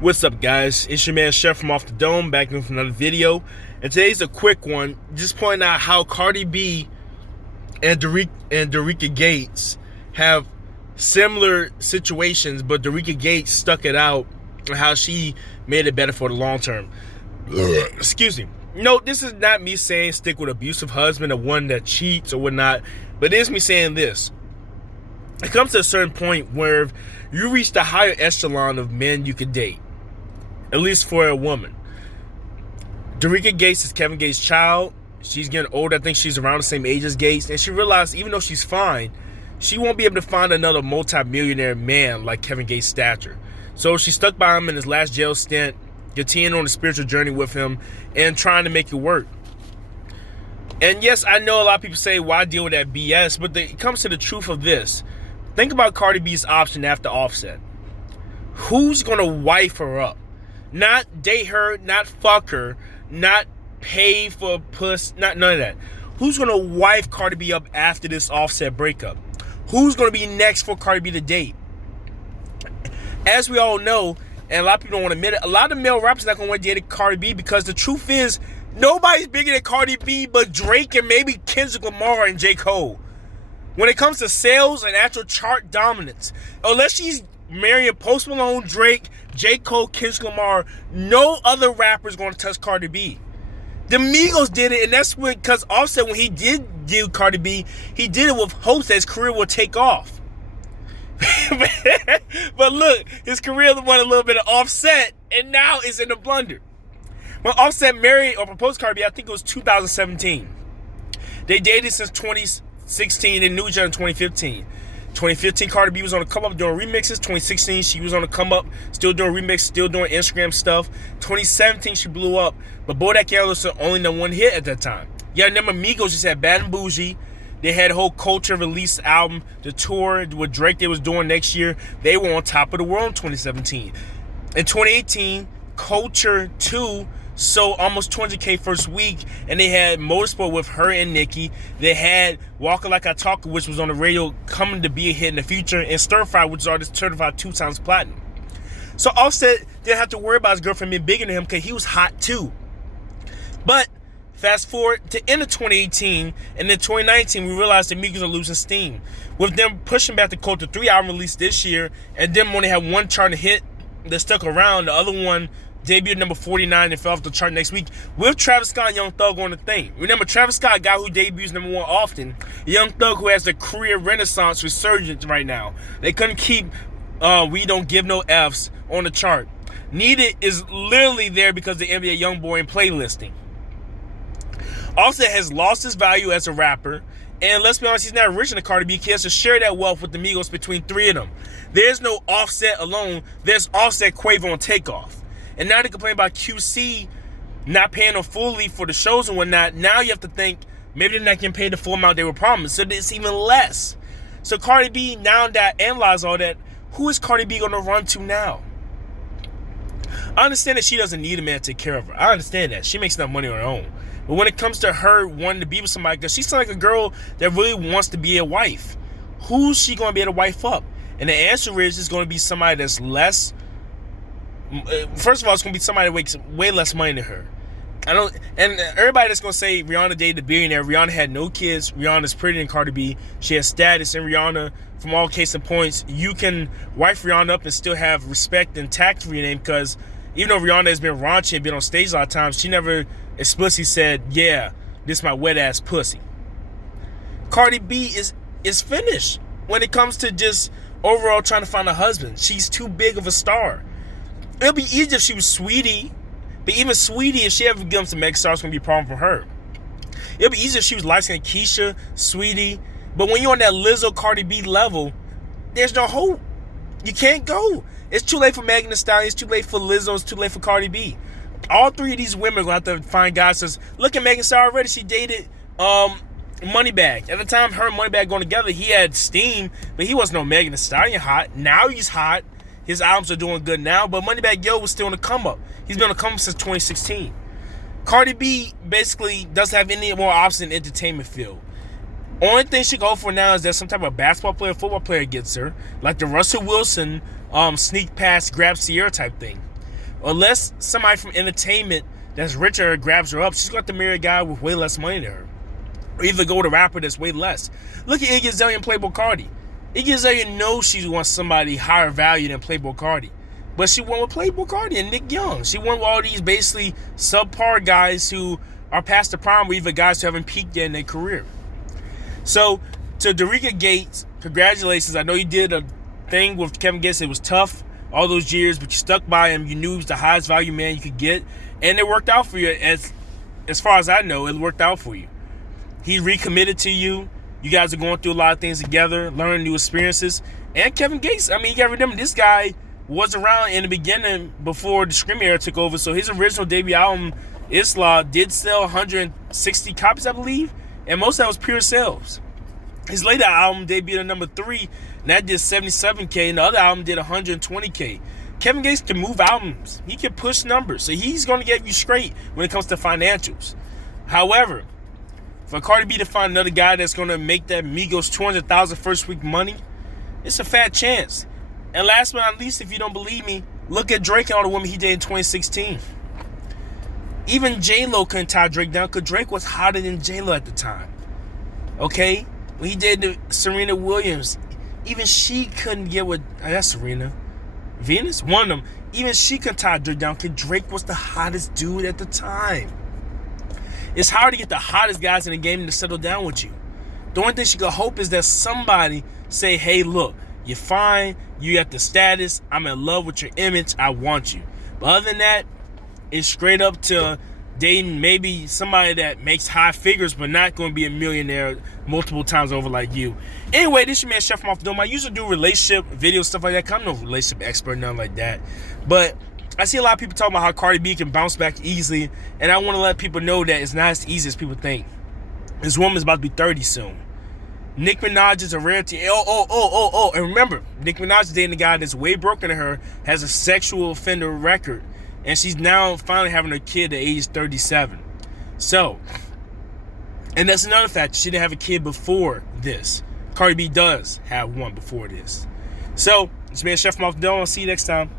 What's up, guys? It's your man Chef from Off the Dome, back with another video. And today's a quick one, just pointing out how Cardi B and Dorica Gates have similar situations, but Dorica Gates stuck it out and how she made it better for the long term. Excuse me. No, this is not me saying stick with abusive husband or one that cheats or whatnot, but it is me saying this. It comes to a certain point where you reach the higher echelon of men you could date, at least for a woman. Dorica Gates is Kevin Gates' child. She's getting older. I think she's around the same age as Gates. And she realized even though she's fine, she won't be able to find another multi-millionaire man like Kevin Gates' stature. So she stuck by him in his last jail stint, continuing on a spiritual journey with him and trying to make it work. And yes, I know a lot of people say, why deal with that BS? But it comes to the truth of this. Think about Cardi B's option after Offset. Who's going to wife her up? Not date her, not fuck her, not pay for puss, not none of that. Who's going to wife Cardi B up after this Offset breakup? Who's going to be next for Cardi B to date? As we all know, and a lot of people don't want to admit it, a lot of male rappers are not going to want to date Cardi B because the truth is, nobody's bigger than Cardi B but Drake and maybe Kendrick Lamar and J. Cole. When it comes to sales and actual chart dominance, unless she's marrying Post Malone, Drake, J. Cole, Kendrick Lamar, no other rapper is going to touch Cardi B. The Migos did it, and that's because Offset, when he did do Cardi B, he did it with hopes that his career will take off. But look, his career went a little bit of Offset, and now it's in a blunder. When Offset married or proposed Cardi B, I think it was 2017. They dated since 2016 and knew each other in 2015. 2015, Cardi B was on the come up doing remixes. 2016, she was on the come up, still doing remixes, still doing Instagram stuff. 2017, she blew up, but Bodak Yellow was the only number one hit at that time. Yeah, remember Migos just had Bad and Bougie. They had a whole Culture release album, the tour with Drake they was doing next year. They were on top of the world in 2017. In 2018, Culture 2 sold almost 200K first week, and they had Motorsport with her and Nicki. They had Walker Like I Talk, which was on the radio, coming to be a hit in the future, and Stir Fry, which is already certified 2 times platinum. So Offset didn't have to worry about his girlfriend being bigger than him because he was hot too. But fast forward to end of 2018, and then 2019, we realized the Migos are losing steam. With them pushing back the Culture 3 album release this year, and them only had one chart hit that stuck around, the other one debuted number 49 and fell off the chart next week, with Travis Scott and Young Thug on the thing. Remember, Travis Scott, a guy who debuts number 1 often, Young Thug, who has the career renaissance resurgence right now. They couldn't keep We Don't Give No F's on the chart. Needed is literally there because the NBA YoungBoy and playlisting. Offset has lost his value as a rapper, and let's be honest, he's not richer than Cardi B. He has to share that wealth with the Migos between 3 of them. There's no Offset alone. There's Offset, Quavo, and Takeoff. And now they complain about QC not paying them fully for the shows and whatnot. Now you have to think maybe they're not getting paid the full amount they were promised. So it's even less. So Cardi B, now that I analyze all that, who is Cardi B going to run to now? I understand that she doesn't need a man to take care of her. I understand that. She makes enough money on her own. But when it comes to her wanting to be with somebody, because she sounds like a girl that really wants to be a wife, who's she going to be able to wife up? And the answer is it's going to be somebody that's less. First of all, it's going to be somebody that makes way less money than her. And everybody that's going to say Rihanna dated a billionaire. Rihanna had no kids. Rihanna's prettier than Cardi B. She has status. And Rihanna, from all case and points, you can wife Rihanna up and still have respect and tact for your name, because even though Rihanna has been raunchy and been on stage a lot of times, she never explicitly said, yeah, this is my wet ass pussy. Cardi B is finished when it comes to just overall trying to find a husband. She's too big of a star. It would be easier if she was Sweetie, but even Sweetie, if she ever becomes a mega star, it's going to be a problem for her. It would be easier if she was light-skinned Keisha, Sweetie, but when you're on that Lizzo, Cardi B level, there's no hope. You can't go. It's too late for Megan Thee Stallion, it's too late for Lizzo, it's too late for Cardi B. All 3 of these women are going to have to find guys that says, look at Megan Thee Stallion already, she dated Moneybagg. At the time, her and Moneybagg going together, he had steam, but he wasn't no Megan Thee Stallion hot. Now he's hot. His albums are doing good now, but Moneybagg Yo was still on the come up. He's been on the come up since 2016. Cardi B basically doesn't have any more options in the entertainment field. Only thing she can hope for now is that some type of basketball player, football player gets her, like the Russell Wilson sneak pass, grab Sierra type thing. Unless somebody from entertainment that's richer grabs her up, she's going to have to marry a guy with way less money than her. Or either go with a rapper that's way less. Look at Iggy Azalea and Playboi Carti. Iggy Azalea knows she wants somebody higher value than Playboi Carti. But she went with Playboi Carti and Nick Young. She went with all these basically subpar guys who are past the prime, or even guys who haven't peaked yet in their career. So, to Dorica Gates, congratulations. I know you did a thing with Kevin Gates. It was tough all those years, but you stuck by him. You knew he was the highest value man you could get. And it worked out for you. As far as I know, it worked out for you. He recommitted to you. You guys are going through a lot of things together, learning new experiences. And Kevin Gates, I mean, you got to remember, this guy was around in the beginning before the Scream era took over. So his original debut album, Isla, did sell 160 copies, I believe. And most of that was pure sales. His later album debuted at number 3, and that did 77K. And the other album did 120K. Kevin Gates can move albums. He can push numbers. So he's going to get you straight when it comes to financials. However, for Cardi B to find another guy that's going to make that Migos $200,000 first week money, it's a fat chance. And last but not least, if you don't believe me, look at Drake and all the women he did in 2016. Even J-Lo couldn't tie Drake down because Drake was hotter than J-Lo at the time. Okay? When he did the Serena Williams, even she couldn't get with... That's Serena. Venus? One of them. Even she couldn't tie Drake down because Drake was the hottest dude at the time. It's hard to get the hottest guys in the game to settle down with you. The only thing she could hope is that somebody say, hey, look, you're fine, you got the status, I'm in love with your image, I want you. But other than that, it's straight up to dating maybe somebody that makes high figures but not going to be a millionaire multiple times over like you. Anyway, this is your man Chef from Off the Dome. I usually do relationship videos, stuff like that. I'm no relationship expert, nothing like that. But I see a lot of people talking about how Cardi B can bounce back easily, and I want to let people know that it's not as easy as people think. This woman's about to be 30 soon. Nick Minaj is a rarity. And remember, Nick Minaj is dating a guy that's way broken than her, has a sexual offender record, and she's now finally having a kid at age 37. So, and that's another fact. She didn't have a kid before this. Cardi B does have one before this. So, it's me, Chef from Off the Dome. I'll see you next time.